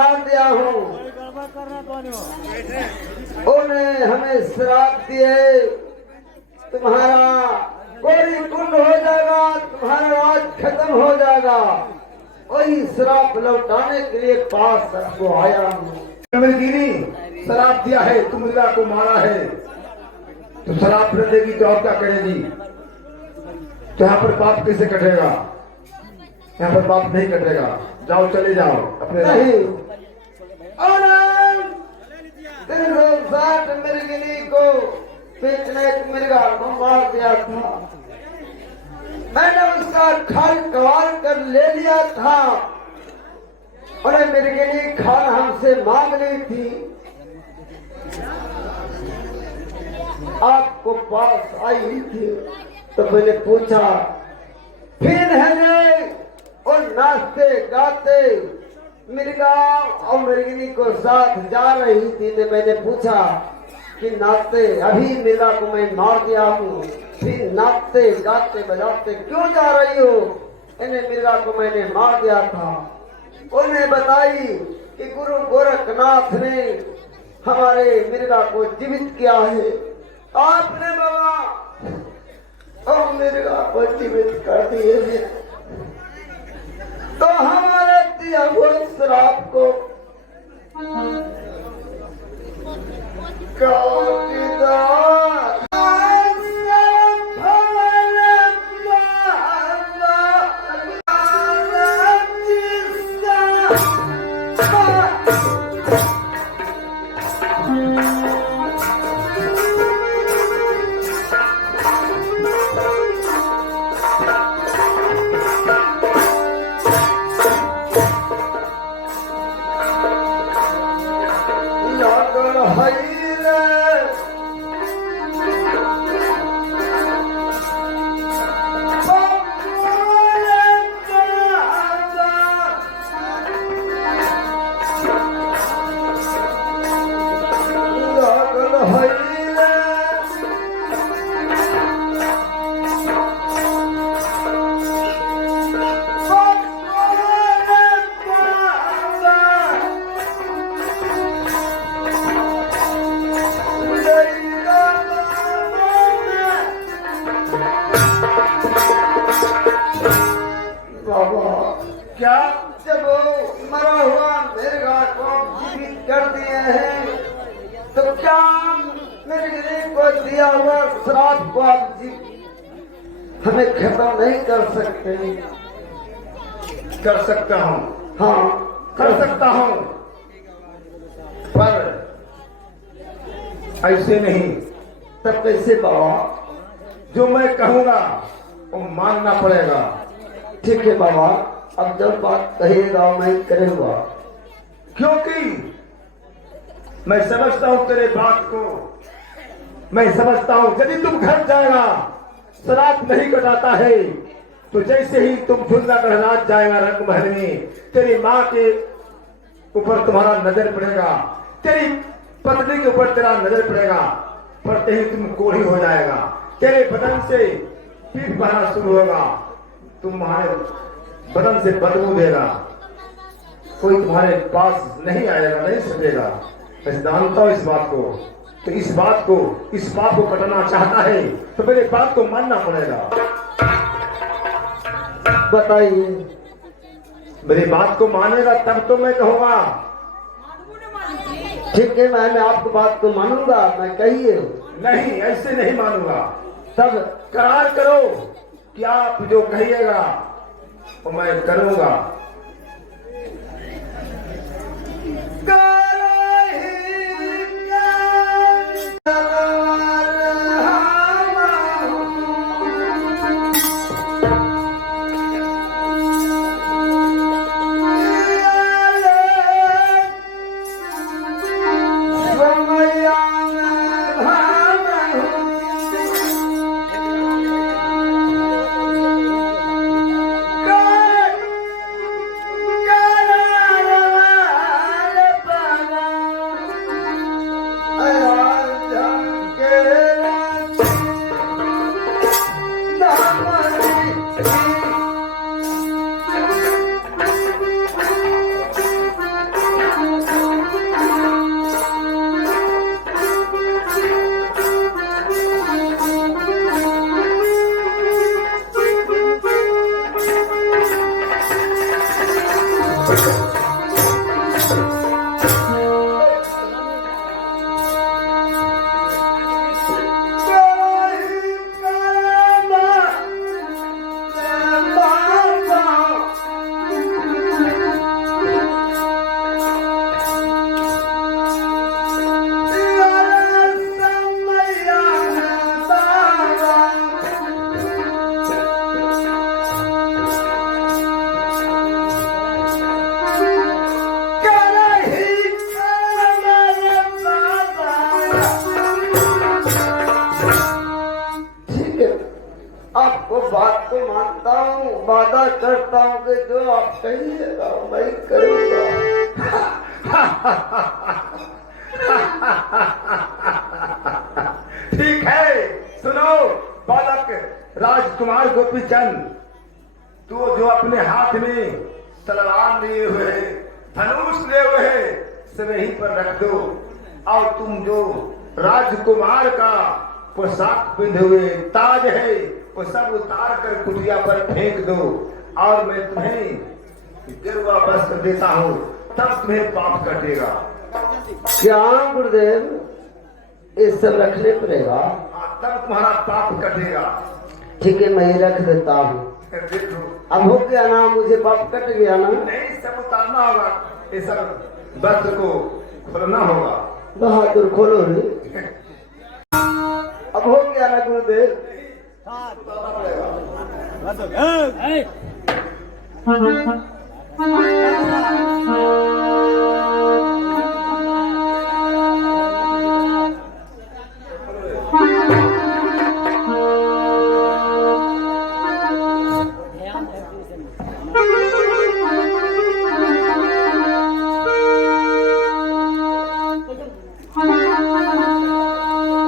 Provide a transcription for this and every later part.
मार दिया हूँ। उन्हें हमें श्राप दिए, तुम्हारा कोई कुंड हो जाएगा, तुम्हारा राज खत्म हो जाएगा। वही श्राप लौटाने के लिए पास आपको आया हूँ। गिरी शराब दिया है, तुम मृगा को मारा है, तो शराब फिर देगी तो और क्या करेगी? तो यहाँ पर पाप कैसे कटेगा? यहाँ पर पाप नहीं कटेगा। जाओ, चले जाओ अपने। नहीं, और 360 मृगिनी को बेचने एक मृगा को मार दिया था। मैंने उसका खाल कवाल कर ले लिया था और मृगिनी खाल हमसे मांग ली थी। आपको पास आई थी तो मैंने पूछा, फिर है और नाचते गाते मृगा और मृगिनी को साथ जा रही थी। तो मैंने पूछा कि नाचते, अभी मृगा को मैं मार दिया हूँ, फिर नाचते गाते बजाते क्यों जा रही हो? इन्हें मृगा को मैंने मार दिया था। उन्हें बताई कि गुरु गोरखनाथ ने हमारे मृगा को जीवित किया है। आपने बाबा और मृगा को जीवित कर दिए हैं, तो हमारे दिया हुए श्राप को क्या? जब मरा हुआ मृगा को जीवित कर दिए हैं, तो क्या मृगिनी को दिया हुआ श्राप को आप हमें खत्म नहीं कर सकते? कर सकता हूँ, हाँ कर सकता हूँ, पर ऐसे नहीं। तब कैसे बाबा? जो मैं कहूँगा वो मानना पड़ेगा। ठीक है बाबा, अब जब बात कहेगा मैं करूँगा। क्योंकि मैं समझता हूँ तेरे बात को, मैं समझता हूँ यदि तुम घर जाएगा, श्राप नहीं कटाता है, तो जैसे ही तुम झुंझुनगढ़ रात जाएगा रंग महल में, तेरी माँ के ऊपर तुम्हारा नजर पड़ेगा, तेरी पत्नी के ऊपर तेरा नजर पड़ेगा, पड़ते ही तुम कोढ़ी हो जाएगा, तेरे बदन से पीठ बहना शुरू होगा, तुम्हारे बदन से बदबू देगा, कोई तुम्हारे पास नहीं आएगा, नहीं सकेगा। मैं जानता हूँ इस बात को, तो इस बात को कटना चाहता है तो मेरे बात को मानना पड़ेगा। बताइए। मेरी बात को मानेगा तब तो मैं कहूँगा। ठीक है, मैं आपको बात को मानूंगा, मैं कहिए। नहीं, ऐसे नहीं मानूंगा। तब करार करो कि आप जो कहिएगा वो मैं करूंगा। आपको बात को मानता हूँ, वादा करता हूँ कि जो आप कहिएगा मैं करूँगा। ठीक है, सुनो बालक राजकुमार गोपीचंद, तू जो अपने हाथ में तलवार लिए हुए है, धनुष लिए हुए है, सब यहीं पर रख दो। और तुम जो राजकुमार का पोशाक पहने हुए ताज है वो सब उतार कर कुटिया पर फेंक दो। और मैं तुम्हें गिरवा वस्त्र देता हूँ, तब तुम्हें पाप कटेगा। क्या गुरुदेव, ये सब रखने पड़ेगा? तब तुम्हारा पाप कटेगा। ठीक है, मैं रख देता हूँ। अब हो गया ना, मुझे पाप कट गया ना? नहीं, सब उतारना होगा, ये सब वस्त्र को खोलना होगा। बहादुर खोलो रे। अब हो गया ना गुरुदेव?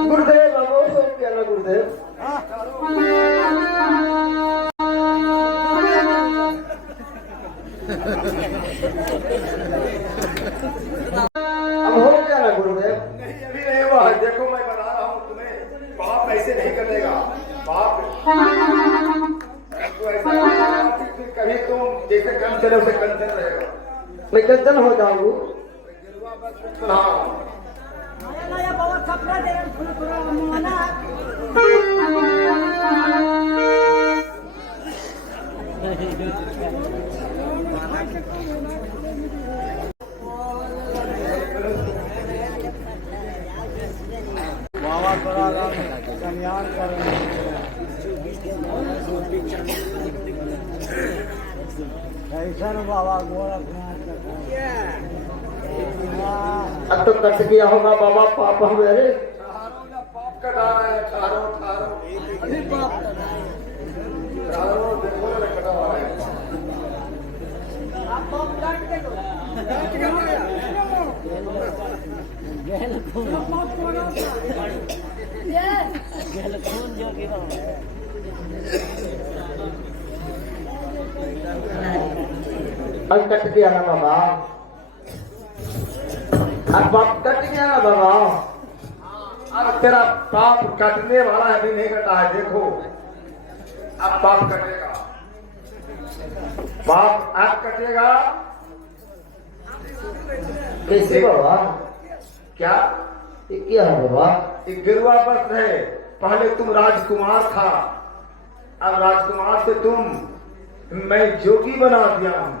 गुरुदेव अब हो गया ना गुरुदेव? अब हो गया ना गुरुदेव? नहीं, अभी नहीं हुआ है। देखो मैं बता रहा हूँ तुम्हें, पाप ऐसे नहीं कटेगा। पाप तो ऐसा कभी तुम जैसे कम चले उसे कंचन रहेगा। मैं कंचन हो जाऊंगी। हाँ, बाबा अब तो कट गया होगा बाबा पाप हमारे। पाप कटा रहा है। देखो ना कटा हुआ है। अब कट गया ना बाबा? अब पाप कट गया ना बाबा? अब तेरा पाप कटने वाला है, अभी नहीं कटा है। देखो अब पाप कटेगा। पाप अब कटेगा। कैसे बाबा? क्या? ये क्या है बाबा? ये गिरवा वस्त्र है। पहले तुम राजकुमार था, अब राजकुमार से तुम मैं जोगी बना दिया हूं।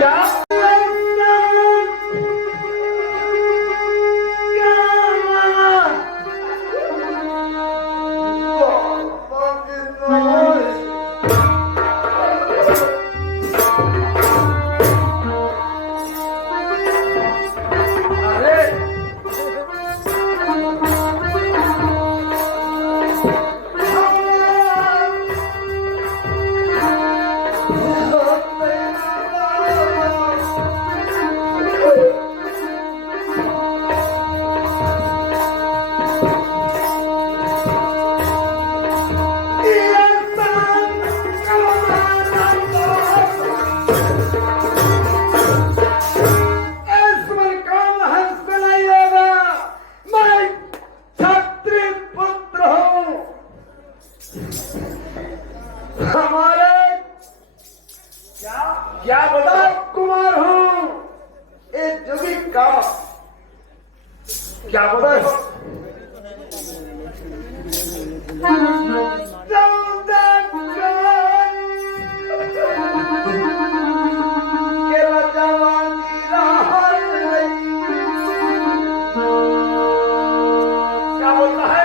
क्या? क्या बोलते हो? क्या बोलता है?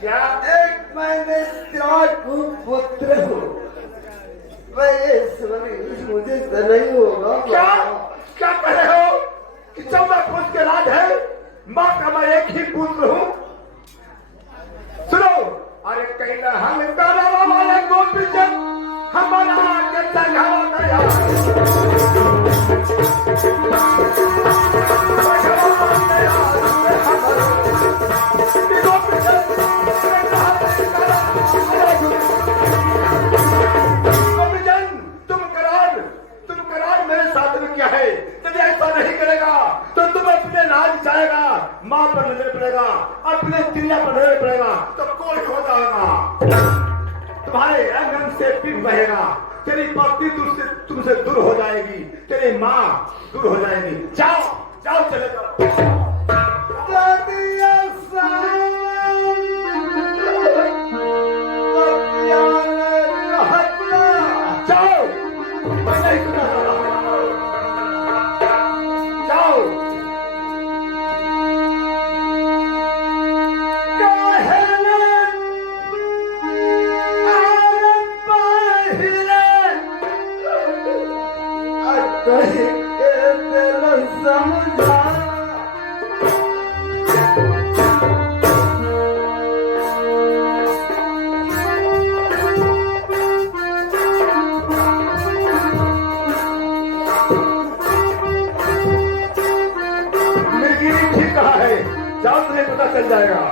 क्या? एक महीने पुत्र हूँ मुझे तो नहीं होगा। क्या क्या कह रहे हो कि 14 कोस के राज है? माँ का मैं एक ही पुत्र हूँ। सुनो, अरे कहीं ना हम काला वाले गोपी चंद हमारा कैसा घाव गया। तुम करार मेरे साथ में क्या है? यदि ऐसा नहीं करेगा तो तुम अपने राज जाएगा, माँ पर नजर पड़ेगा, अपने चिड़िया पर नजर पड़ेगा तो कोई हो जाएगा। तुम्हारे अंगन से पीप बहेगा, तेरी पत्नी तुमसे दूर हो जाएगी, तेरी माँ दूर हो जाएगी। जाओ जाओ, चले जाओ। जाओ, मैं नहीं सुना रहा। जाओ। ठीक कहा है, जाओ, तुम्हें पता चल जाएगा।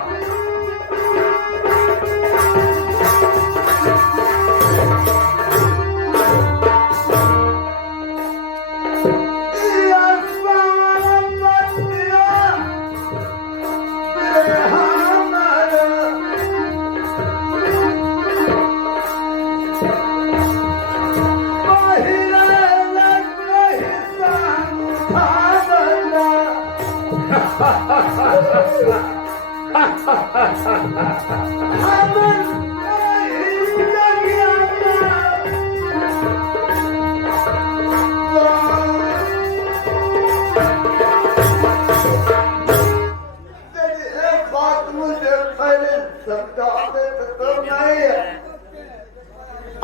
बात मुझे पहले समझाते तो नहीं,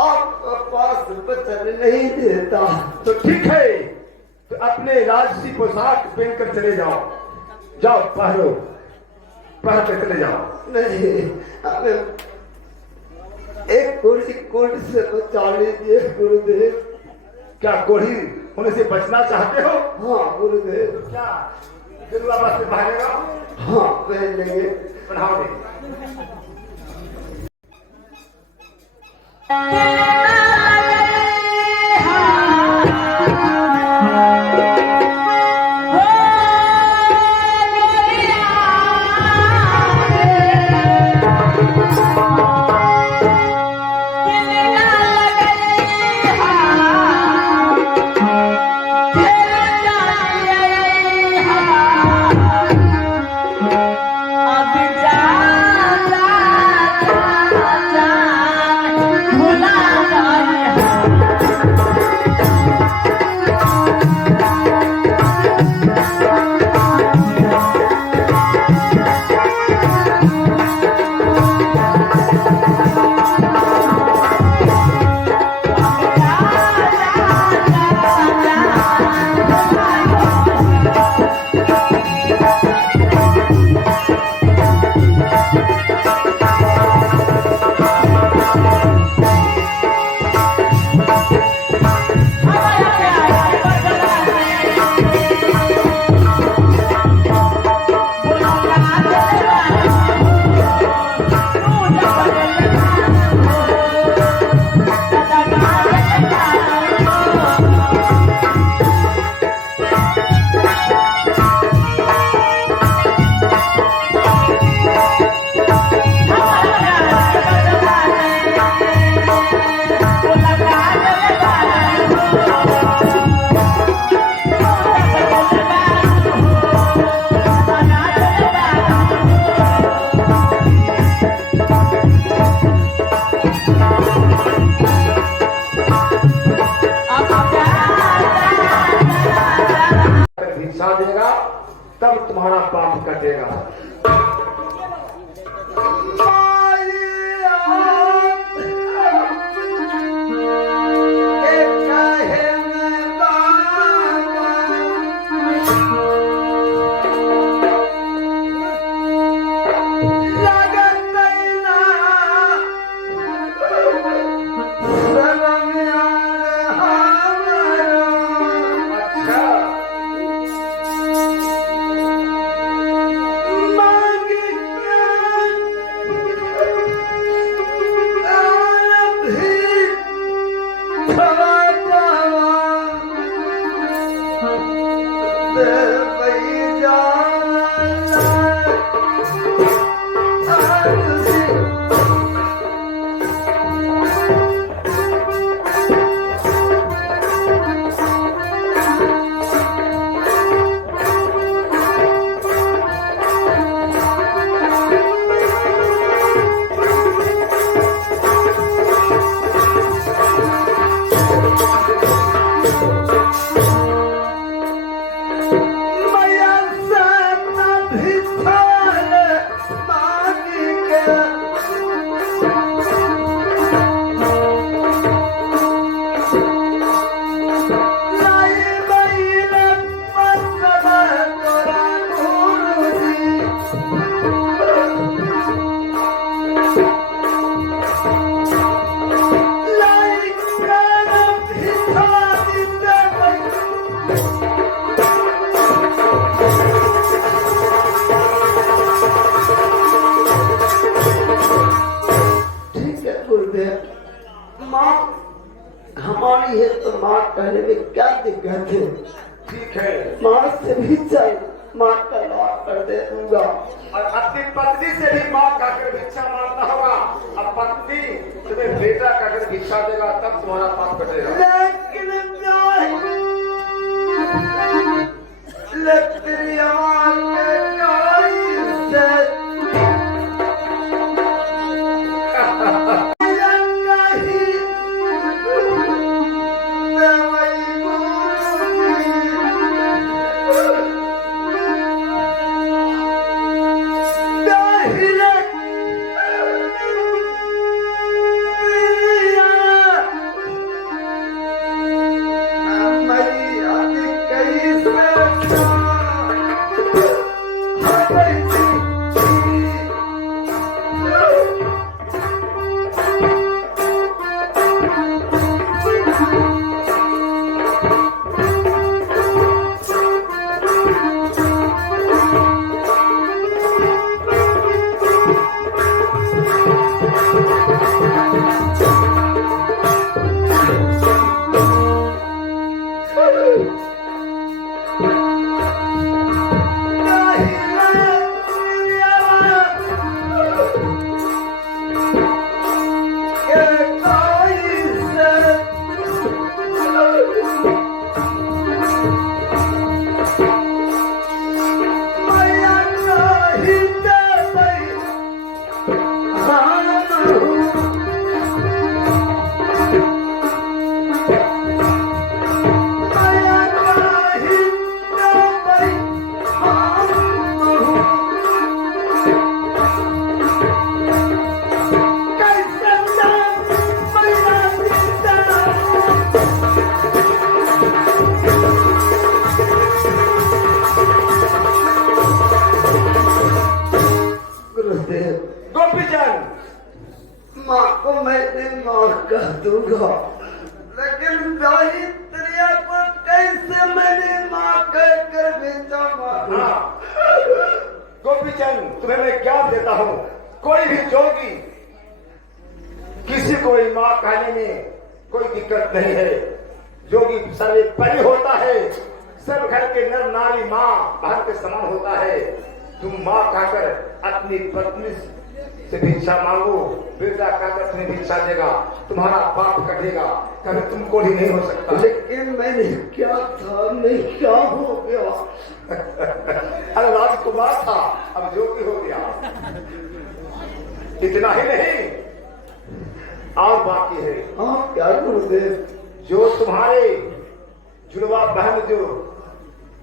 आपका पास वचन नहीं देता। तो ठीक है, तो अपने राजसी पोशाक पहनकर चले जाओ। जाओ, पहरो, पहन कर चले जाओ। नहीं, एक कोड़ी कोट से बचा लीजिए गुरुदेव। क्या कोढ़ी होने से बचना चाहते हो? हाँ गुरुदेव। क्या बिल्ला बस से पहनेगा? हाँ पहन लेंगे। पहनाओ दे। भिक्षा देगा तब तुम्हारा पाप कटेगा। हमारी है तो माँ कहने में क्या दिक्कत है? ठीक है, माँ से भी चल माँ का माफ कर दे दूंगा। और अपनी पत्नी से भी माँ कहकर भिक्षा मांगना होगा। अब पत्नी तुम्हें बेटा कहकर भिक्षा देगा तब तुम्हारा पाप कटेगा। लेकिन तेरी आवाज में माँ को मैंने माफ कर दूंगा, लेकिन भाई त्रिया को कैसे मैंने माफ कर भेजा माँ? हाँ गोपी चंद, तुम्हें मैं क्या देता हूँ, कोई भी जोगी किसी को माँ कहने में कोई दिक्कत नहीं है। जोगी सर्वोपरि होता है, सब घर के नर नारी माँ बहन के समान होता है। तुम माँ कहकर अपनी पत्नी से भिक्षा मांगो, बेटा कहकर तुम्हें भिक्षा देगा, तुम्हारा पाप कटेगा, कभी तुमको ही नहीं हो सकता। लेकिन मैंने क्या था, मैं क्या हो गया? अरे राजकुमार था, अब जोगी हो गया। इतना ही नहीं, और बाकी है। हाँ क्या गुरुदेव? जो तुम्हारे जुड़वा बहन जो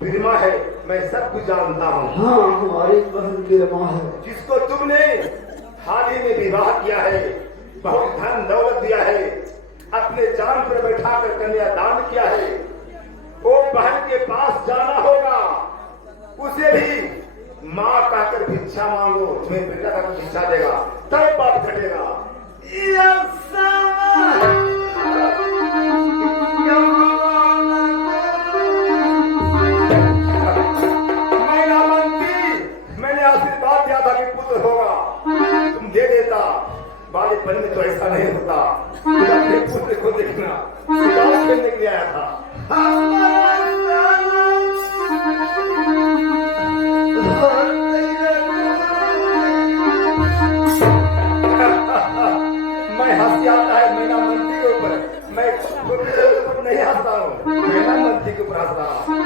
बिरमा है, मैं सब कुछ जानता हूँ। हाँ हमारी बहन बिरमा है, जिसको तुमने हाल ही में विवाह किया है, बहुत धन दौलत दिया है, अपने जान पर बैठा कर कन्यादान किया है। वो बहन के पास जाना होगा, उसे भी माँ कहकर भिक्षा मांगो, तुम्हें बेटा कहकर भिक्षा देगा, तब पाप कटेगा। मैंने आशीर्वाद दिया था कि पुत्र होगा, तुम दे देता। बालीपन में तो ऐसा नहीं होता। तुम अपने पुत्र को देखना, शिकार खेलने के लिए आया था। मैं हंसी आता है मैना मंत्री के ऊपर, मैं पुत्र के ऊपर नहीं हंसता हूँ, मैना मंत्री के ऊपर हंसता हूँ।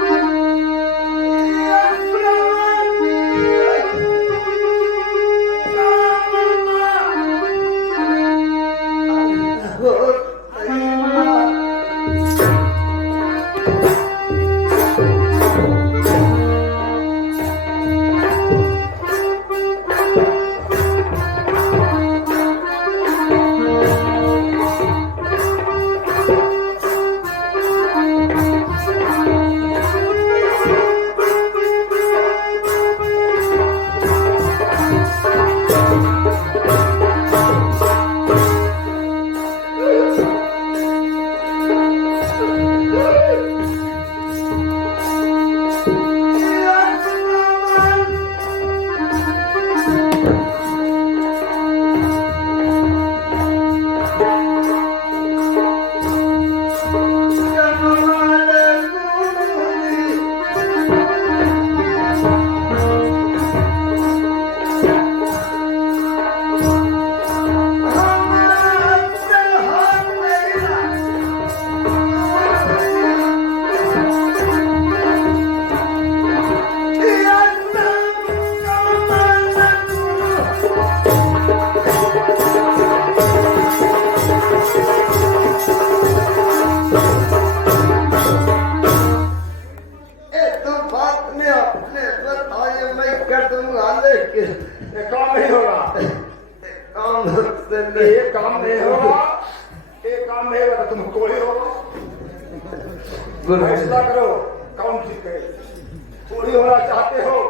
काम नहीं होगा, ये काम नहीं होगा, ये काम नहीं होगा, तुम कोई हो। फैसला करो कौन ठीक है। कोई होना चाहते हो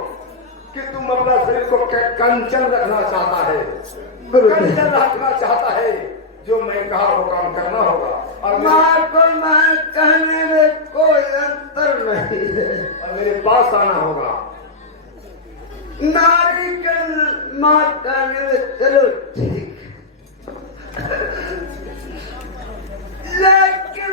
कि तुम अपना शरीर को कंचन रखना चाहता है, कंचन रखना चाहता है, जो मैं कहा वो काम करना होगा। और माँ को माँ कहने में कोई अंतर नहीं है, और मेरे पास आना होगा। नारी के माँ कहने में चलो ठीक, लेकिन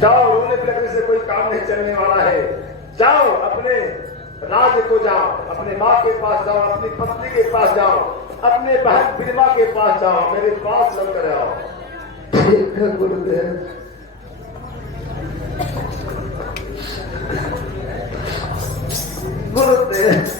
जाओ, रोने पिटने से कोई काम नहीं चलने वाला है। जाओ अपने राज्य को जाओ, अपने माँ के पास जाओ, अपनी पत्नी के पास जाओ, अपने बहन बिरमा के पास जाओ, मेरे पास लग कर आओ। ठीक है गुरुदेव। गुरुदेव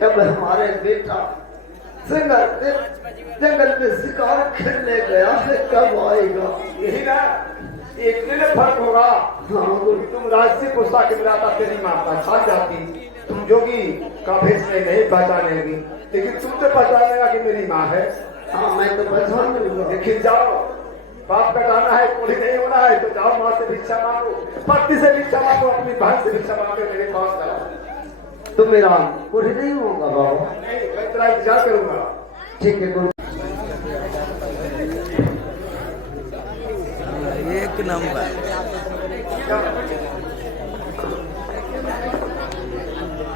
कब हमारे बेटा जंगल में शिकार खेलने गया है, कब आएगा? यही ना एक दिन फर्क होगा। हाँ तुम राजसी पोशाक मिलाता तेरी माँ पहचान जाती, तुम जोगी का भेष में नहीं पहचानेगी, लेकिन तुम तो पहचानेगा कि मेरी माँ है। हाँ मैं तो पहचान लूंगा। लेकिन जाओ, बाप कटाना है, कोई नहीं होना है तो जाओ माँ से भिक्षा मांगो, पत्नी से भिक्षा मांगो, अपनी बहन से भिक्षा मांगो, मेरे पास जाओ। तो मेरा पूरी नहीं होगा बाबा? नहीं, मैं तेरा इंतजार करूंगा। ठीक है गुरु। एक नंबर।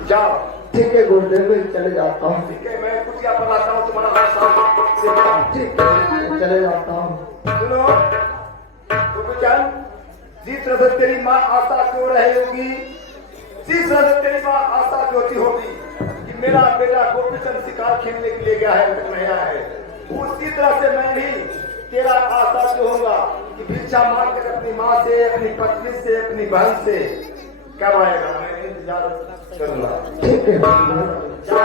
जाओ। ठीक है गुरुदेव, मैं चले जाता हूँ। ठीक है, मैं कुछ यहाँ पर आता हूँ, तुम्हारा हाथ साफ। ठीक है, मैं चले जाता हूँ। सुनो गोपीचंद, जिस तरह से तेरी माँ आशा क्यों रही होगी, जिस तरह से तेरी माँ आशा जोती होगी कि मेरा बेटा गोपीचंद शिकार खेलने के लिए गया है, नहीं आया है, उसी तरह से मैं भी तेरा आशा जो होगा कि भिक्षा मांग कर अपनी माँ से, अपनी पत्नी से, अपनी बहन से कब आएगा, मैं इंतजार करूंगा। ठीक है। जा।